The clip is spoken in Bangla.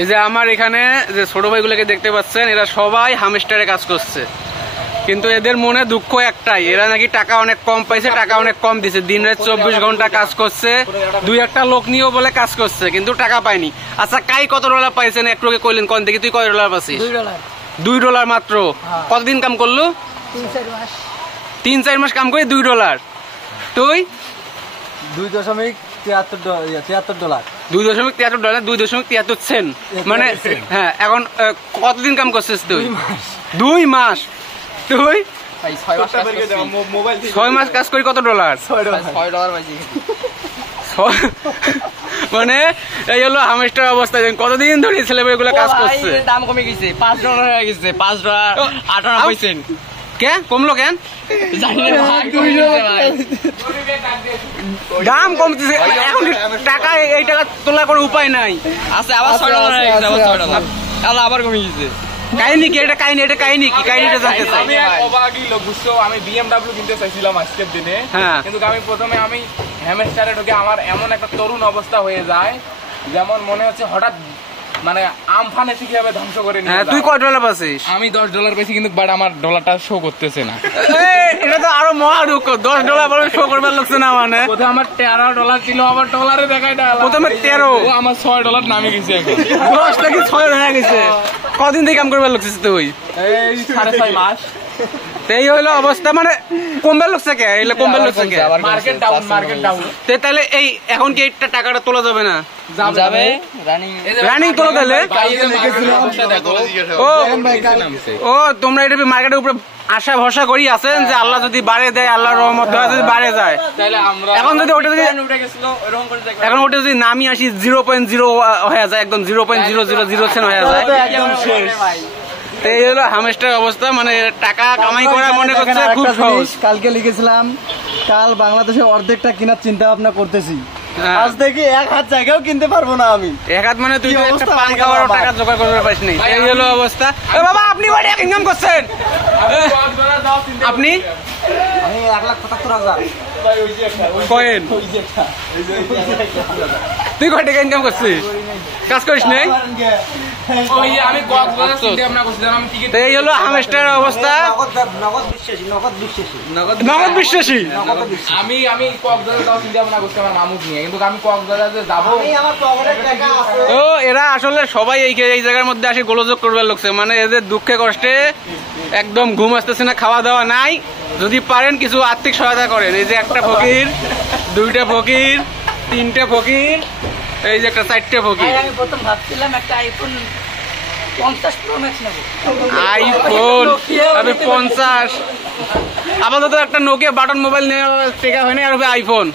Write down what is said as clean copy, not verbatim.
এই যে আমার এখানে যে ছোট ভাইগুলোকে দেখতে পাচ্ছেন, এরা সবাই হামস্টারে কাজ করছে, কিন্তু এদের মনে দুঃখ একটাই, এরা নাকি টাকা অনেক কম পাইছে, টাকা অনেক কম দিছে, দিন রাত 24 ঘন্টা কাজ করছে, 2-1টা লোক নিয়েও বলে কাজ করছে, কিন্তু টাকা পায়নি। আচ্ছা কাই কত ডলার পাইছেন একটু আগে কইলেন, কোন দেখি তুই কত ডলার পাচ্ছিস? $2 মাত্র। কতদিন কাম করলো? 3-4 মাস কাম করে $2। তুই? $2.73। $2.73 মানে হ্যাঁ। এখন কতদিন কাম করছিস তুই? 2 মাস। তুই 6 মাস কাজ করি কত ডলার? $6 মানে এই হলো হামস্টার অবস্থা। কতদিন ধরে ছেলেমেয়েগুলো কাজ করছে, দাম কমে গেছে, $5 হয়ে গেছে, $5.58। কে কমলো কেন জানি না, দাম কমতেছে এখন, টাকা এই টাকা তোলা করে উপায় নাই। আচ্ছা আবার $6 হয়ে গেছে, আবার $6 আবার কমে গেছে। কাহিনী কি এটা? কাহিনী কি? কাহিনীটা জানতে চাই। আমি অবাকই লোক, বুঝছো? আমি BMW কিনতে চাইছিলাম আজকের দিনে, কিন্তু আমি প্রথমে হ্যামস্টারে ঢুকে আমার এমন একটা তরুণ অবস্থা হয়ে যায়, যেমন মনে হচ্ছে হঠাৎ মানে আমফানে কিভাবে ধ্বংস করে নিয়ে। তুই কত ডলার পাচ্ছিস? আমি $10 পেয়েছি, কিন্তু বাট আমার ডলারটা শো করতেছে না। এটা তো আরো মহা দুঃখ, $10 শো করবার লাগছে না। মানে প্রথমে আমার $13 ছিল, আবার ডলারে দেখায় না, প্রথমে 13, আমার $6 নামে গেছে, এখন 10 থেকে 6 হয়ে গেছে। কদিন থেকে কাম করবার লাগছিস তুই? এই 6.5 মাস। এই হইলো অবস্থা, মানে কমবার লাগছে কে? এগুলো কমবার লাগছে কে? Market down. তাহলে এই এখন কি এইটা টাকাটা তোলা যাবে না? যাবে রানিং তোলা তাহলে। ও তোমরা এটা মার্কেটের উপরে আশা ভরসা করি আছেন যে আল্লাহ যদি বাড়ে দেয়, আল্লাহর রহমত যদি বাড়ে যায়, এখন যদি ওটা যদি এখন ওটা যদি নামি আসি 0.0 হয়ে যায়, একদম 0.000 হয়ে যায়, এই হলো হামস্টার অবস্থা। মানে টাকা কামাই করা মনে করছে খুব সহজ। কালকে লিখেছিলাম, কাল বাংলাদেশে অর্ধেকটা কেনার চিন্তা ভাবনা করতেছি, আজ দেখি 1 হাত জায়গাও কিনতে পারবো না আমি। 1 হাত মানে তুই একটা পান খাওয়ার টাকা জোগাড় করতে পারিস নাই। এই হলো অবস্থা। বাবা আপনি কয়টা ইনকাম করছেন? আপনি? আমি 1,75,000 কয়েন। তুই কয় টাকা ইনকাম করছিস? কাজ করিস নাই? আমি কক্সবাজার চিন্তা ভাবনা করছিলাম, আমি টিকিট। এই হলো হামস্টার অবস্থা। নগদ বিশ্বাসী। আমি কক্সবাজার যাওয়ার চিন্তা ভাবনা করছি আমার মামুক নিয়ে, কিন্তু আমি কক্সবাজার যে যাবো, তো এরা আসলে সবাই এই জায়গার মধ্যে আসে গোলযোগ করবার লাগছে। মানে এদের দুঃখে কষ্টে একদম ঘুম আসতেছে না, খাওয়া দাওয়া নাই। যদি পারেন কিছু আর্থিক সহায়তা করেন। এই যে একটা ফকির, 2টা ফকির, 3টে ফকির, এই যে একটা 4টে ফকির। আমি প্রথম ভাবছিলাম একটা আইফোন 50 প্রো ম্যাক্স নেব। আইফোন আমি 50, আপাতত একটা নোকিয়া বাটন মোবাইল নেওয়া টেকা হয় না, আর আইফোন।